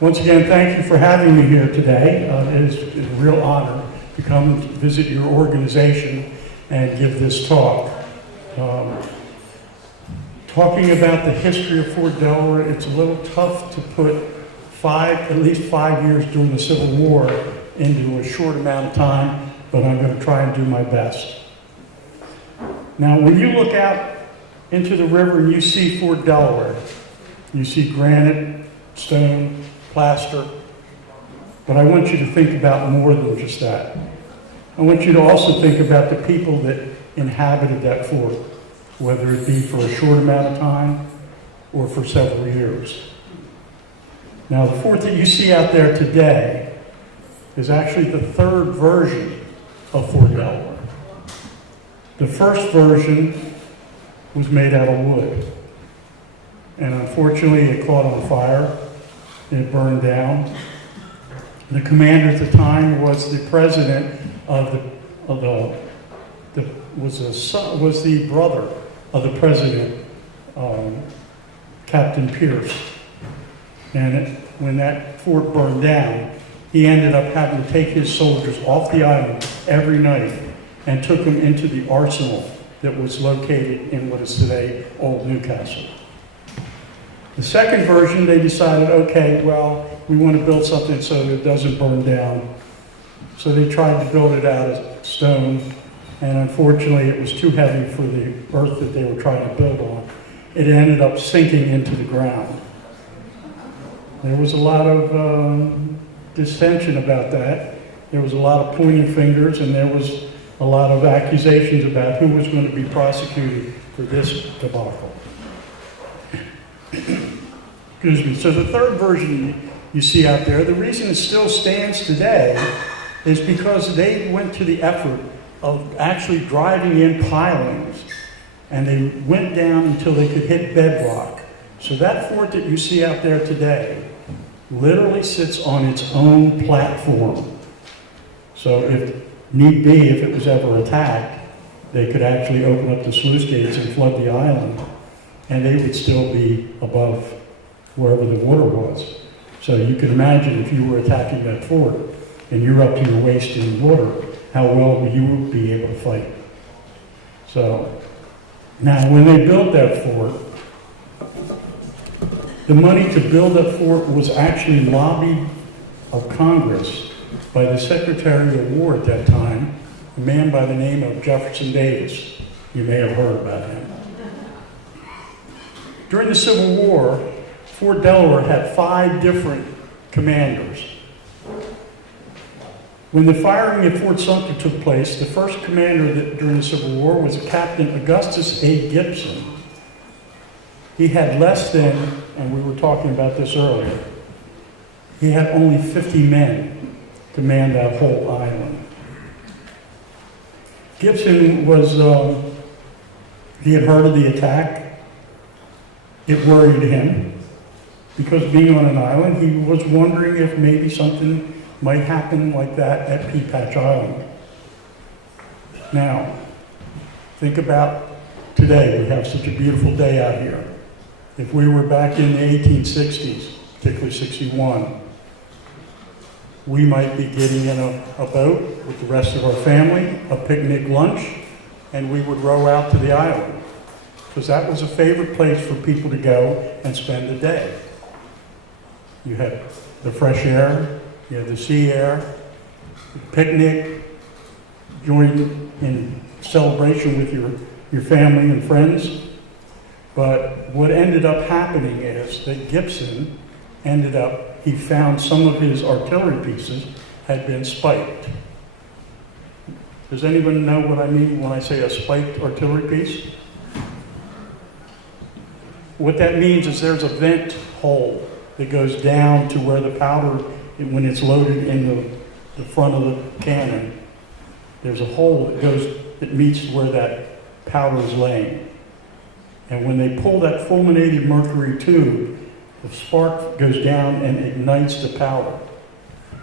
Once again, thank you for having me here today. It is a real honor to come visit your organization and give this talk. Talking about the history of Fort Delaware, it's a little tough to put at least 5 years during the Civil War into a short amount of time, but I'm going to try and do my best. Now, when you look out into the river and you see Fort Delaware, you see granite, stone, plaster, but I want you to think about more than just that. I want you to also think about the people that inhabited that fort, whether it be for a short amount of time or for several years. Now, the fort that you see out there today is actually the third version of Fort Delaware. The first version was made out of wood, and unfortunately it caught on fire and it burned down. The commander at the time was the president was the brother of the president, Captain Pierce. And when that fort burned down, he ended up having to take his soldiers off the island every night and took them into the arsenal that was located in what is today Old Newcastle. The second version, they decided, okay, well, we want to build something so that it doesn't burn down. So they tried to build it out of stone, and unfortunately it was too heavy for the earth that they were trying to build on. It ended up sinking into the ground. There was a lot of dissension about that. There was a lot of pointing fingers, and there was a lot of accusations about who was going to be prosecuted for this debacle. Excuse me. So the third version you see out there, the reason it still stands today is because they went to the effort of actually driving in pilings, and they went down until they could hit bedrock. So that fort that you see out there today literally sits on its own platform. So if need be, if it was ever attacked, they could actually open up the sluice gates and flood the island, and they would still be above wherever the water was. So you can imagine if you were attacking that fort and you're up to your waist in water, how well you would be able to fight. So now when they built that fort, the money to build that fort was actually lobbied of Congress by the Secretary of War at that time, a man by the name of Jefferson Davis. You may have heard about him. During the Civil War, Fort Delaware had 5 different commanders. When the firing at Fort Sumter took place, the first commander during the Civil War was Captain Augustus A. Gibson. He had less than, and we were talking about this earlier, he had only 50 men to man that whole island. Gibson was, he had heard of the attack. It worried him because being on an island, he was wondering if maybe something might happen like that at Pea Patch Island. Now, think about today. We have such a beautiful day out here. If we were back in the 1860s, particularly 61, we might be getting in a boat with the rest of our family, a picnic lunch, and we would row out to the island, because that was a favorite place for people to go and spend the day. You had the fresh air, you had the sea air, picnic, join in celebration with your family and friends. But what ended up happening is that Gibson he found some of his artillery pieces had been spiked. Does anyone know what I mean when I say a spiked artillery piece? What that means is there's a vent hole that goes down to where the powder, when it's loaded in the front of the cannon, there's a hole that meets where that powder is laying. And when they pull that fulminated mercury tube, the spark goes down and ignites the powder.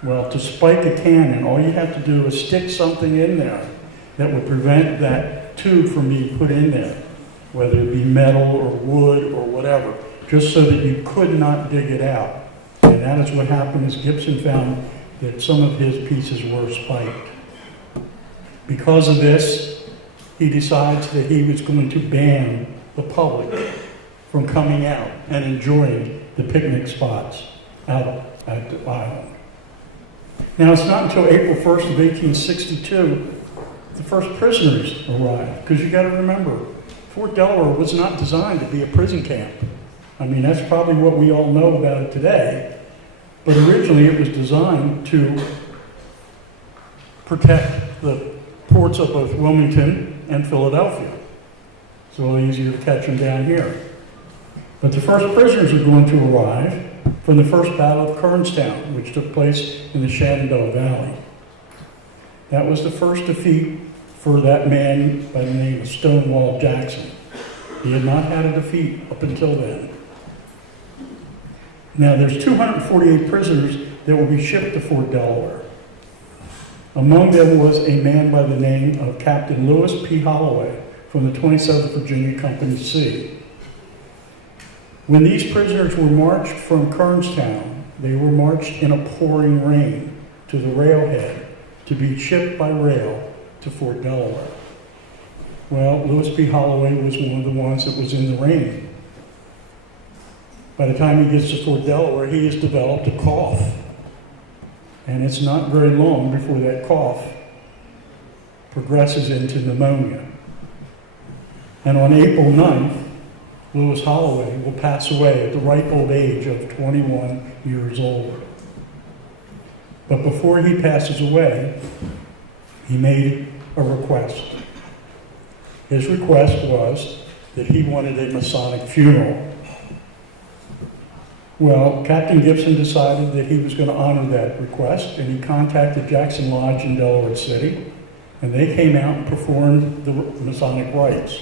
Well, to spike a cannon, all you have to do is stick something in there that would prevent that tube from being put in there, whether it be metal or wood or whatever, just so that you could not dig it out. And that is what happened is Gibson found that some of his pieces were spiked. Because of this, he decides that he was going to ban the public from coming out and enjoying the picnic spots out at the island. Now, it's not until April 1st of 1862 the first prisoners arrived, because you got to remember, Fort Delaware was not designed to be a prison camp. I mean, that's probably what we all know about it today, but originally it was designed to protect the ports of both Wilmington and Philadelphia. It's a little easier to catch them down here. But the first prisoners are going to arrive from the first Battle of Kernstown, which took place in the Shenandoah Valley. That was the first defeat for that man by the name of Stonewall Jackson. He had not had a defeat up until then. Now, there's 248 prisoners that will be shipped to Fort Delaware. Among them was a man by the name of Captain Lewis P. Holloway from the 27th Virginia Company C. When these prisoners were marched from Kernstown, they were marched in a pouring rain to the railhead to be shipped by rail to Fort Delaware. Well, Lewis P. Holloway was one of the ones that was in the rain. By the time he gets to Fort Delaware, he has developed a cough. And it's not very long before that cough progresses into pneumonia. And on April 9th, Lewis Holloway will pass away at the ripe old age of 21 years old. But before he passes away, he made a request. His request was that he wanted a Masonic funeral. Well, Captain Gibson decided that he was going to honor that request, and he contacted Jackson Lodge in Delaware City, and they came out and performed the Masonic rites.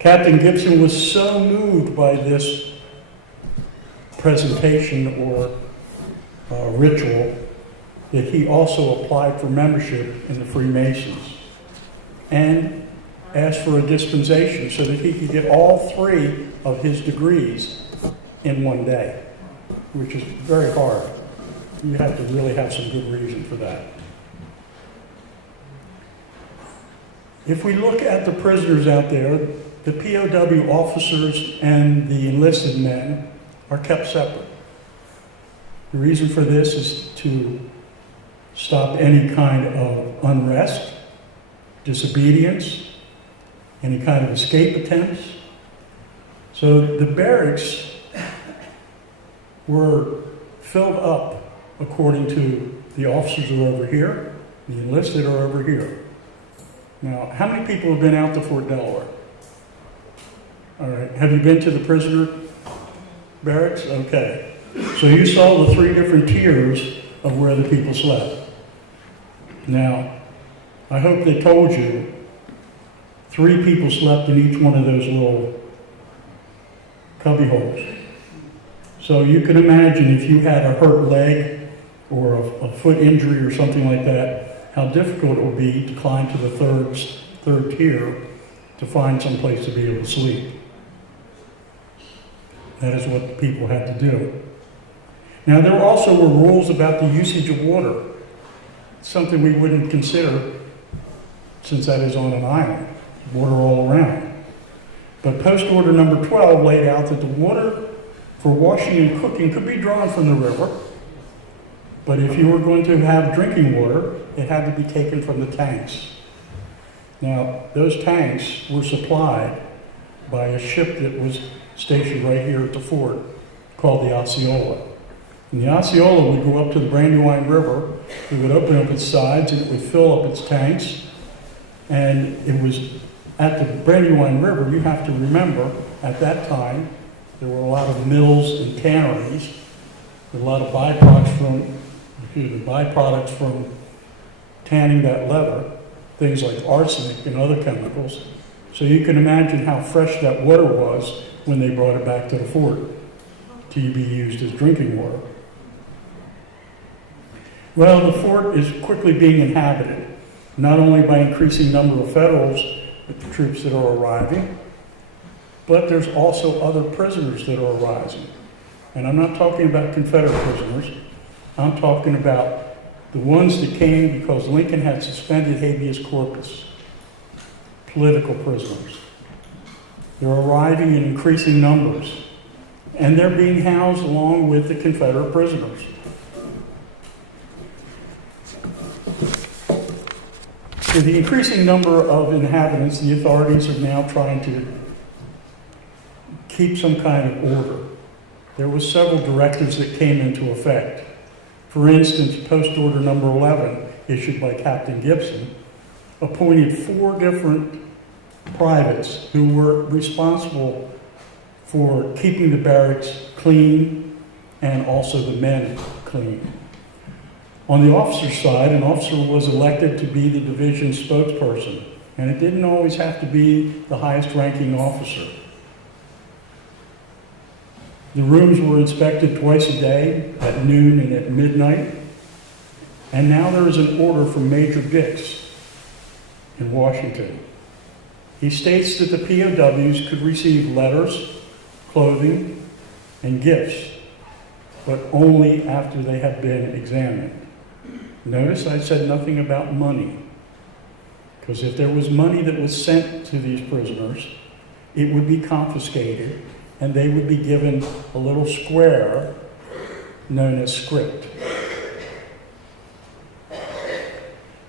Captain Gibson was so moved by this presentation or ritual that he also applied for membership in the Freemasons and asked for a dispensation so that he could get all three of his degrees in one day, which is very hard. You have to really have some good reason for that. If we look at the prisoners out there, the POW officers and the enlisted men are kept separate. The reason for this is to stop any kind of unrest, disobedience, any kind of escape attempts. So the barracks were filled up according to the officers are over here, the enlisted are over here. Now, how many people have been out to Fort Delaware? All right, have you been to the prisoner barracks? Okay. So you saw the three different tiers of where the people slept. Now, I hope they told you 3 people slept in each one of those little cubby holes. So you can imagine if you had a hurt leg or a foot injury or something like that, how difficult it would be to climb to the third tier to find some place to be able to sleep. That is what the people had to do. Now, there also were rules about the usage of water, something we wouldn't consider since that is on an island, water all around. But Post Order number 12 laid out that the water for washing and cooking could be drawn from the river, but if you were going to have drinking water, it had to be taken from the tanks. Now, those tanks were supplied by a ship that was stationed right here at the fort called the Osceola. And the Osceola would go up to the Brandywine River, it would open up its sides, and it would fill up its tanks, and it was at the Brandywine River, you have to remember, at that time, there were a lot of mills and tanneries, a lot of byproducts from tanning that leather, things like arsenic and other chemicals. So you can imagine how fresh that water was when they brought it back to the fort to be used as drinking water. Well, the fort is quickly being inhabited, not only by increasing number of Federals, the troops that are arriving, but there's also other prisoners that are arising. And I'm not talking about Confederate prisoners. I'm talking about the ones that came because Lincoln had suspended habeas corpus, political prisoners. They're arriving in increasing numbers, and they're being housed along with the Confederate prisoners. With the increasing number of inhabitants, the authorities are now trying to keep some kind of order. There were several directives that came into effect. For instance, Post Order number 11, issued by Captain Gibson, appointed 4 different privates who were responsible for keeping the barracks clean and also the men clean. On the officer's side, an officer was elected to be the division spokesperson, and it didn't always have to be the highest ranking officer. The rooms were inspected twice a day, at noon and at midnight. And now there is an order from Major Dix in Washington. He states that the POWs could receive letters, clothing, and gifts, but only after they have been examined. Notice I said nothing about money, because if there was money that was sent to these prisoners, it would be confiscated, and they would be given a little square known as script.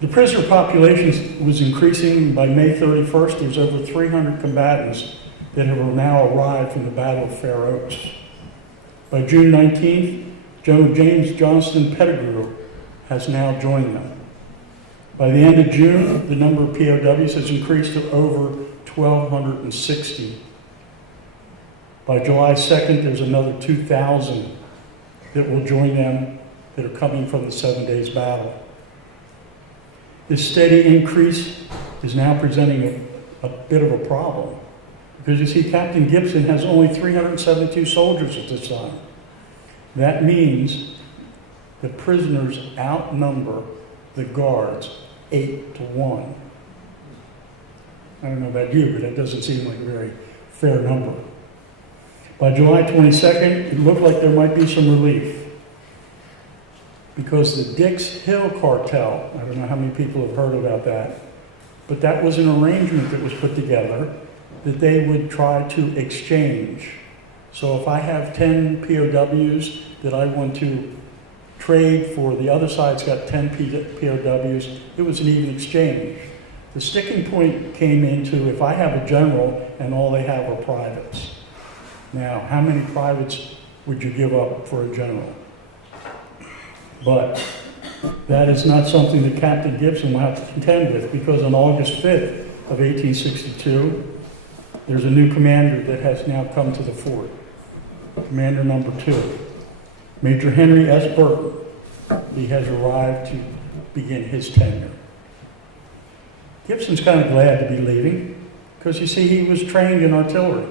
The prisoner population was increasing. By May 31st, there's over 300 combatants that have now arrived from the Battle of Fair Oaks. By June 19th, General James Johnston Pettigrew has now joined them. By the end of June, the number of POWs has increased to over 1,260. By July 2nd, there's another 2,000 that will join them that are coming from the 7 days battle. This steady increase is now presenting a bit of a problem, because you see, Captain Gibson has only 372 soldiers at this time. That means the prisoners outnumber the guards 8-1. I don't know about you, but that doesn't seem like a very fair number. By July 22nd, it looked like there might be some relief, because the Dix Hill Cartel, I don't know how many people have heard about that, but that was an arrangement that was put together that they would try to exchange. So if I have 10 POWs that I want to trade for, the other side's got 10 POWs, it was an even exchange. The sticking point came into if I have a general and all they have are privates. Now, how many privates would you give up for a general? But that is not something that Captain Gibson will have to contend with, because on August 5th of 1862, there's a new commander that has now come to the fort. Commander number 2, Major Henry S. Bert. He has arrived to begin his tenure. Gibson's kind of glad to be leaving, because you see, he was trained in artillery.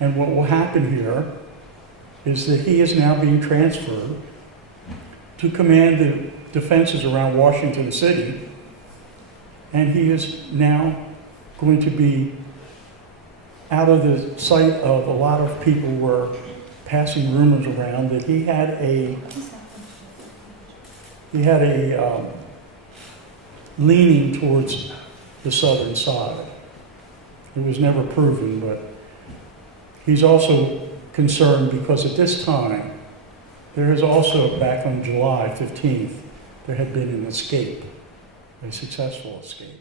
And what will happen here is that he is now being transferred to command the defenses around Washington City, and he is now going to be out of the sight of a lot of people. Were passing rumors around that he had a leaning towards the southern side. It was never proven, but he's also concerned because at this time, there is also, back on July 15th, there had been an escape, a successful escape.